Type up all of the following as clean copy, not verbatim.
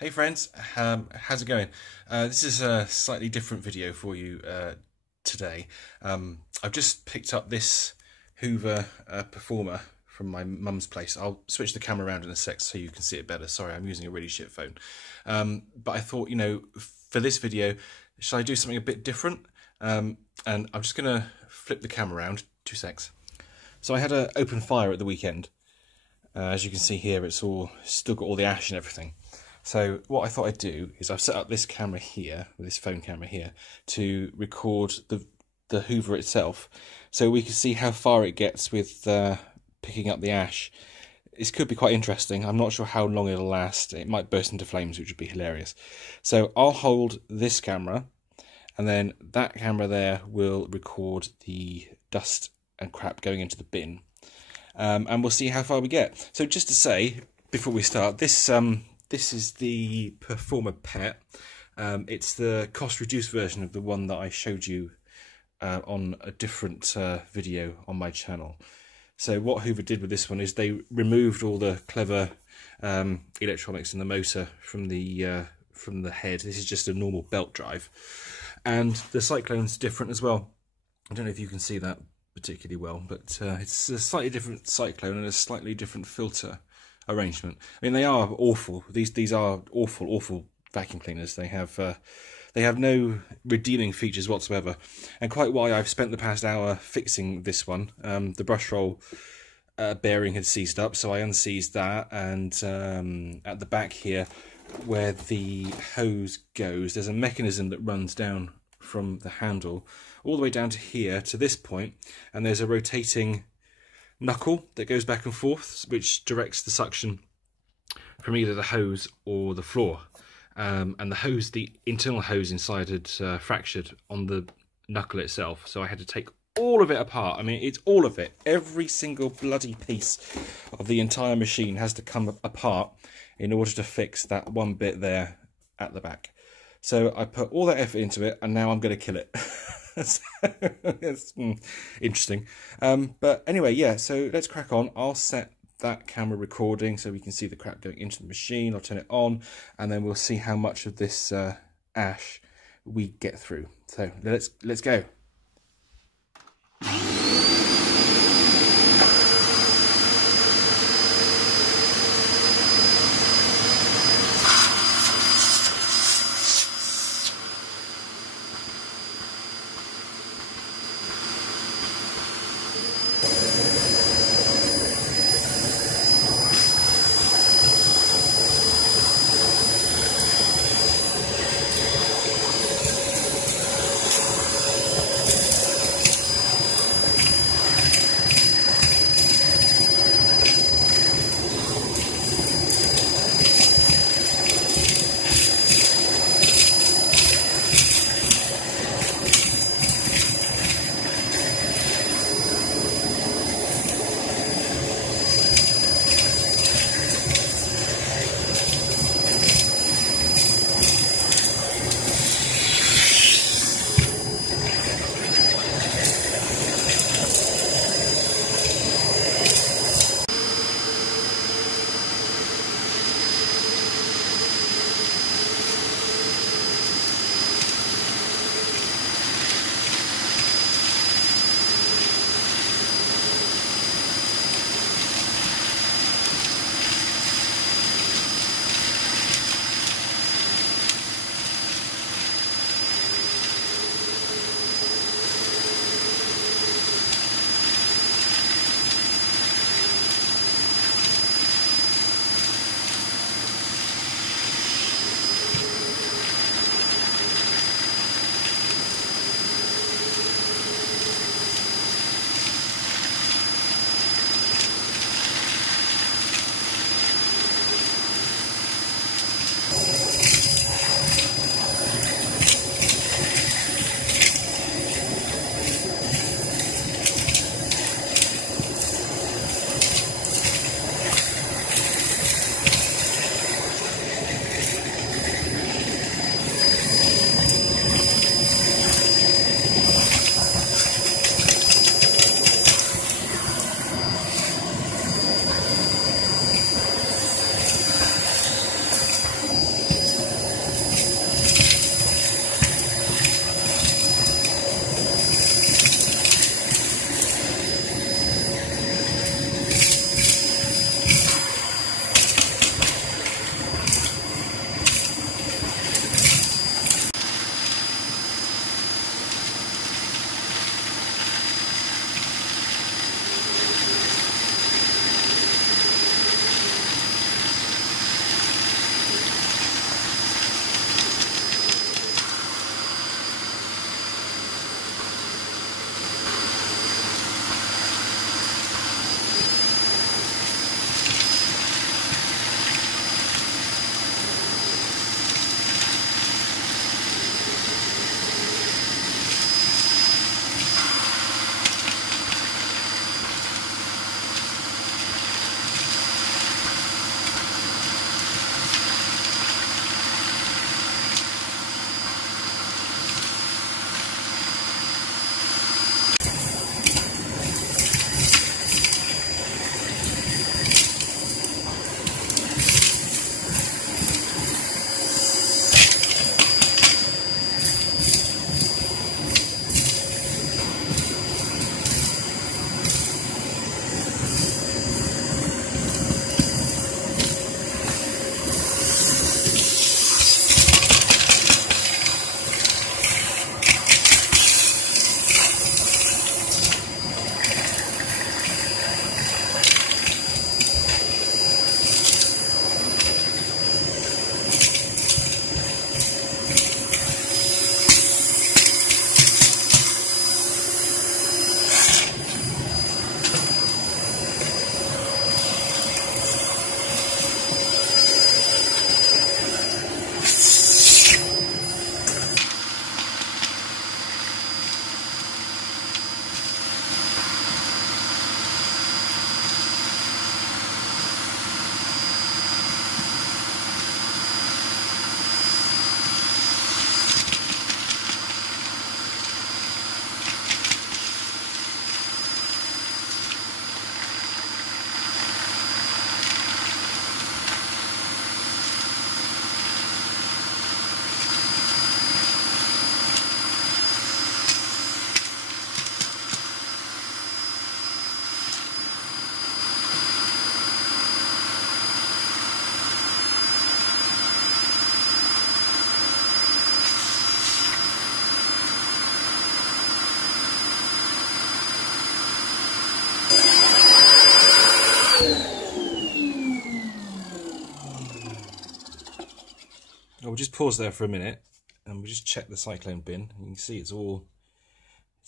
Hey friends, how's it going? This is a slightly different video for you today. I've just picked up this Hoover Performer from my mum's place. I'll switch the camera around in a sec so you can see it better. Sorry, I'm using a really shit phone. But I thought, for this video, should I do something a bit different? And I'm just going to flip the camera around, 2 secs. So I had an open fire at the weekend. As you can see here, it's all still got all the ash and everything. So what I thought I'd do is I've set up this camera here, this phone camera here, to record the Hoover itself, so we can see how far it gets with picking up the ash. This could be quite interesting. I'm not sure how long it'll last. It might burst into flames, which would be hilarious. So I'll hold this camera, and then that camera there will record the dust and crap going into the bin, and we'll see how far we get. So just to say, before we start, this is the Performer Pet. It's the cost-reduced version of the one that I showed you on a different video on my channel. So what Hoover did with this one is they removed all the clever electronics in the motor from the head. This is just a normal belt drive, and the cyclone's different as well. I don't know if you can see that particularly well, but it's a slightly different cyclone and a slightly different filter arrangement. I mean, they are awful. These are awful vacuum cleaners. They have no redeeming features whatsoever, and quite why I've spent the past hour fixing this one. The brush roll bearing had seized up, so I unseized that, and at the back here where the hose goes, there's a mechanism that runs down from the handle all the way down to here to this point, and there's a rotating knuckle that goes back and forth, which directs the suction from either the hose or the floor. And the internal hose inside had fractured on the knuckle itself, so I had to take all of it apart. I mean, it's all of it. Every single bloody piece of the entire machine has to come apart in order to fix that one bit there at the back. So I put all that effort into it, and now I'm going to kill it. So, it's interesting. But anyway, yeah, so let's crack on. I'll set that camera recording so we can see the crap going into the machine. I'll turn it on, and then we'll see how much of this ash we get through. So let's go. I'll just pause there for a minute and we'll just check the cyclone bin. You can see it's all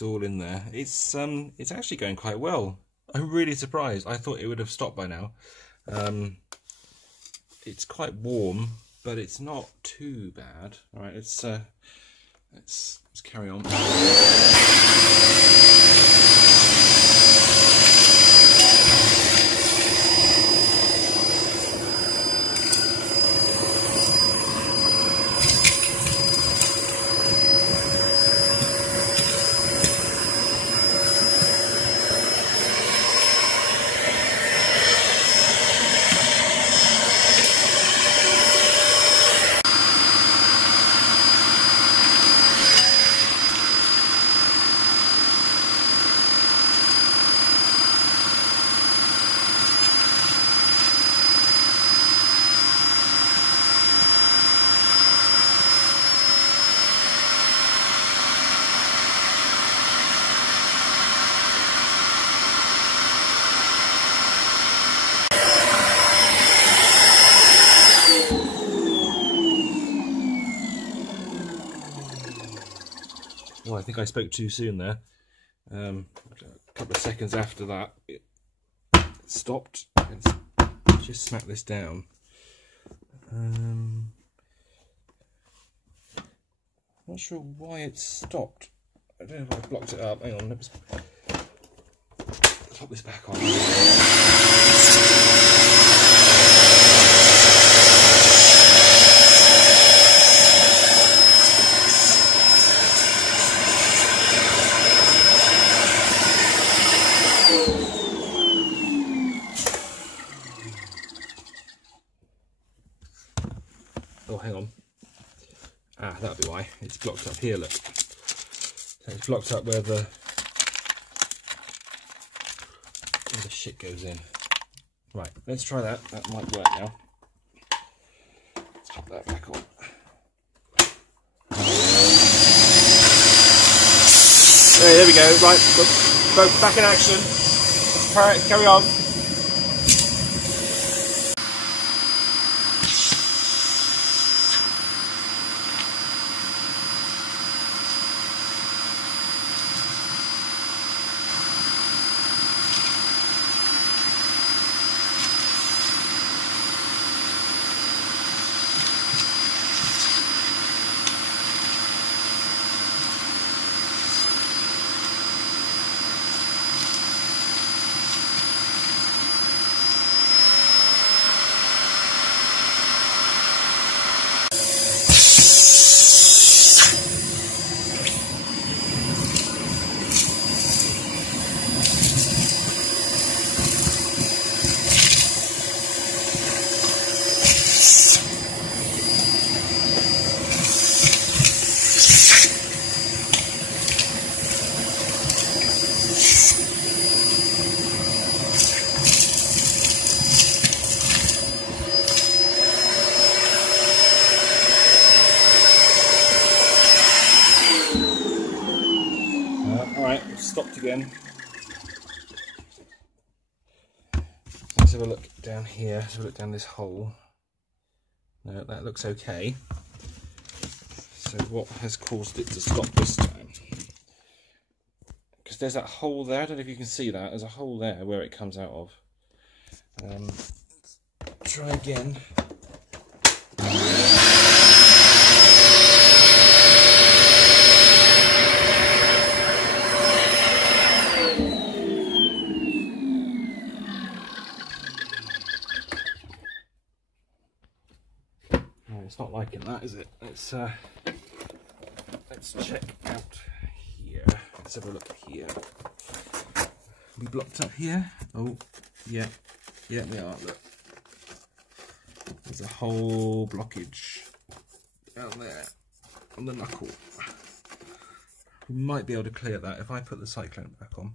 in there. It's actually going quite well. I'm really surprised. I thought it would have stopped by now. It's quite warm, but it's not too bad. All right, let's carry on. Oh, I think I spoke too soon there. A couple of seconds after that, it stopped. Let's just smack this down. Not sure why it stopped. I don't know if I blocked it up. Hang on, let's pop this back on. Oh, hang on. Ah, that'll be why. It's blocked up here, look. So it's blocked up where the shit goes in. Right, let's try that. That might work now. Let's pop that back on. There we go. Right, we're both back in action. Let's carry on. Alright, stopped again. Let's have a look down here, let's have a look down this hole. No, that looks okay. So what has caused it to stop this time? Because there's that hole there, I don't know if you can see that, there's a hole there where it comes out of. Try again. It's not liking that, is it? Let's check out here. Let's have a look here. We blocked up here. Oh, yeah, we are. Look, there's a whole blockage down there on the knuckle. We might be able to clear that if I put the cyclone back on.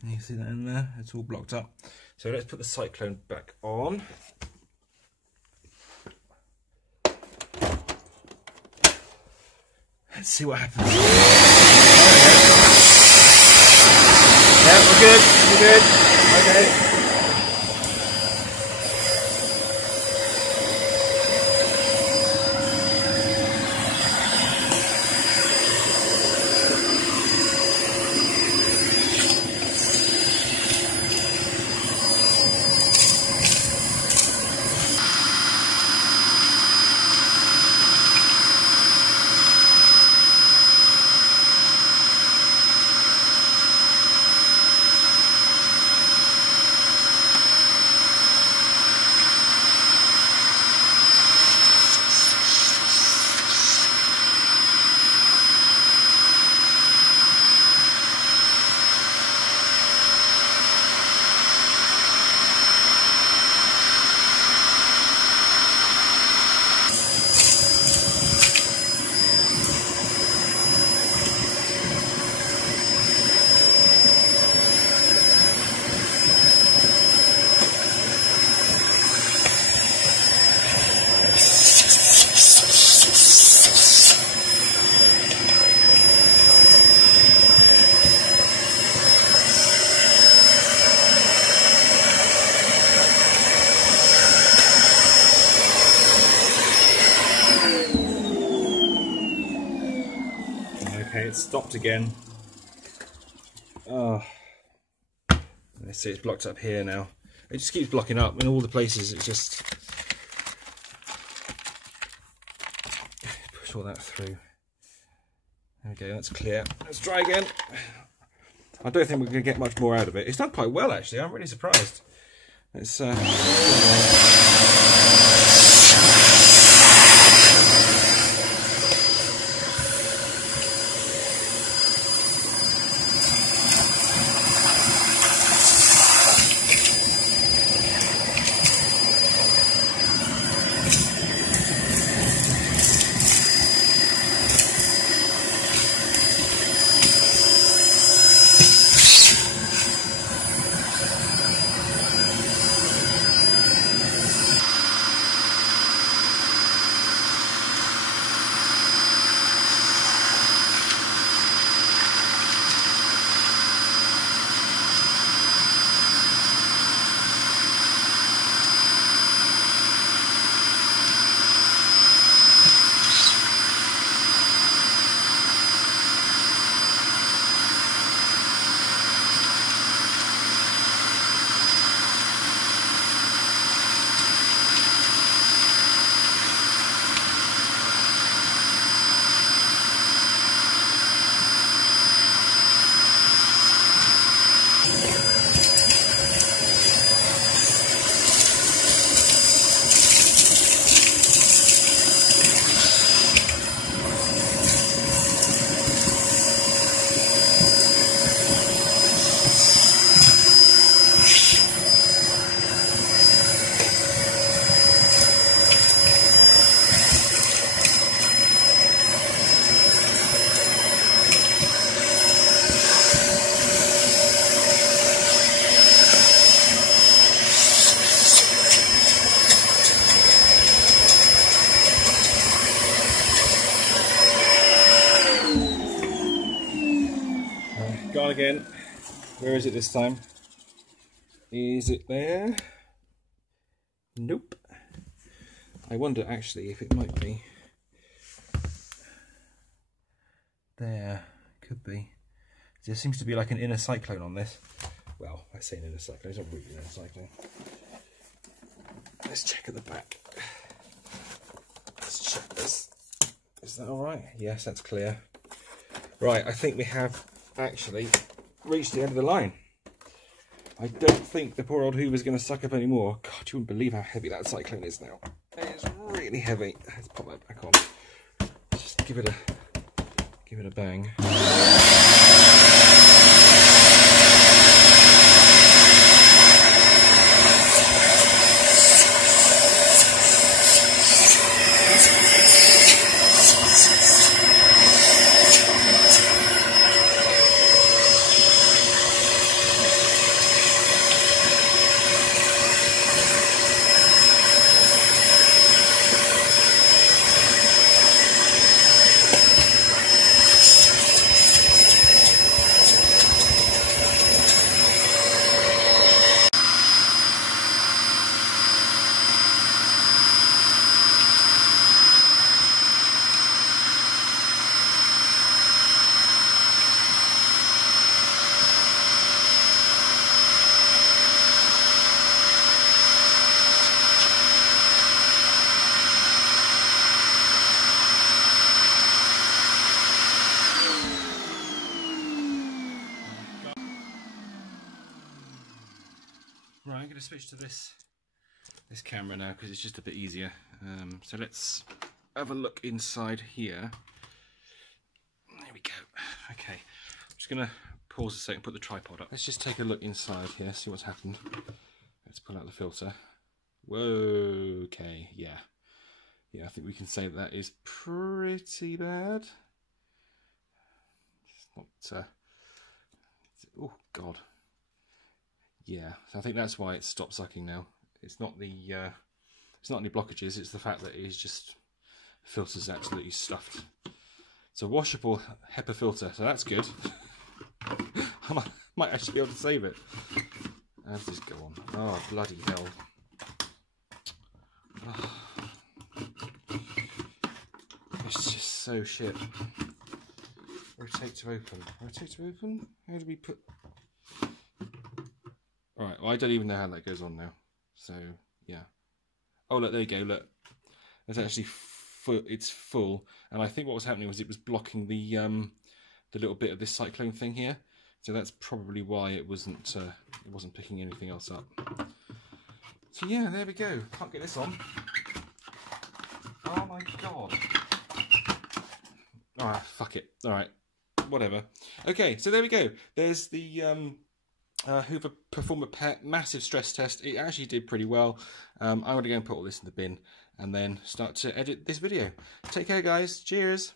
Can you see that in there? It's all blocked up. So let's put the cyclone back on. Let's see what happens. Yeah, we're good. We're good. Okay. stopped again. Oh, let's see, it's blocked up here now. It just keeps blocking up in all the places. It's just push all that through. There we go, that's clear. Let's try again. I don't think we're going to get much more out of it. It's done quite well, actually. I'm really surprised. It's gone again. Where is it this time? Is it there? Nope. I wonder actually if it might be there. Could be. There seems to be like an inner cyclone on this. Well, I say an inner cyclone, it's not really an inner cyclone. Let's check at the back. Let's check this. Is that alright? Yes, that's clear. Right, I think we have actually reached the end of the line. I don't think the poor old Hoover's going to suck up anymore. God, you wouldn't believe how heavy that cyclone is now. It's really heavy. Let's pop that back on. Just give it a bang. Right, I'm going to switch to this camera now because it's just a bit easier. So let's have a look inside here. There we go. Okay, I'm just going to pause a second, put the tripod up. Let's just take a look inside here, see what's happened. Let's pull out the filter. Whoa, okay, yeah. Yeah, I think we can say that is pretty bad. It's not, oh God. Yeah, so I think that's why it's stopped sucking now. It's not the it's not any blockages, it's the fact that it's just filter's absolutely stuffed. It's a washable HEPA filter, so that's good. I might actually be able to save it. How does this go on? Oh, bloody hell. Oh. It's just so shit. rotate to open. Rotate to open? How do we put... Alright, well, I don't even know how that goes on now. So, yeah. Oh, look, there you go, look. It's actually it's full. And I think what was happening was it was blocking the little bit of this cyclone thing here. So that's probably why it wasn't picking anything else up. So yeah, there we go. Can't get this on. Oh my god. Alright, fuck it. Alright, whatever. Okay, so there we go. There's the Hoover Performer Pet massive stress test. It actually did pretty well. I'm going to go and put all this in the bin and then start to edit this video. Take care, guys. Cheers.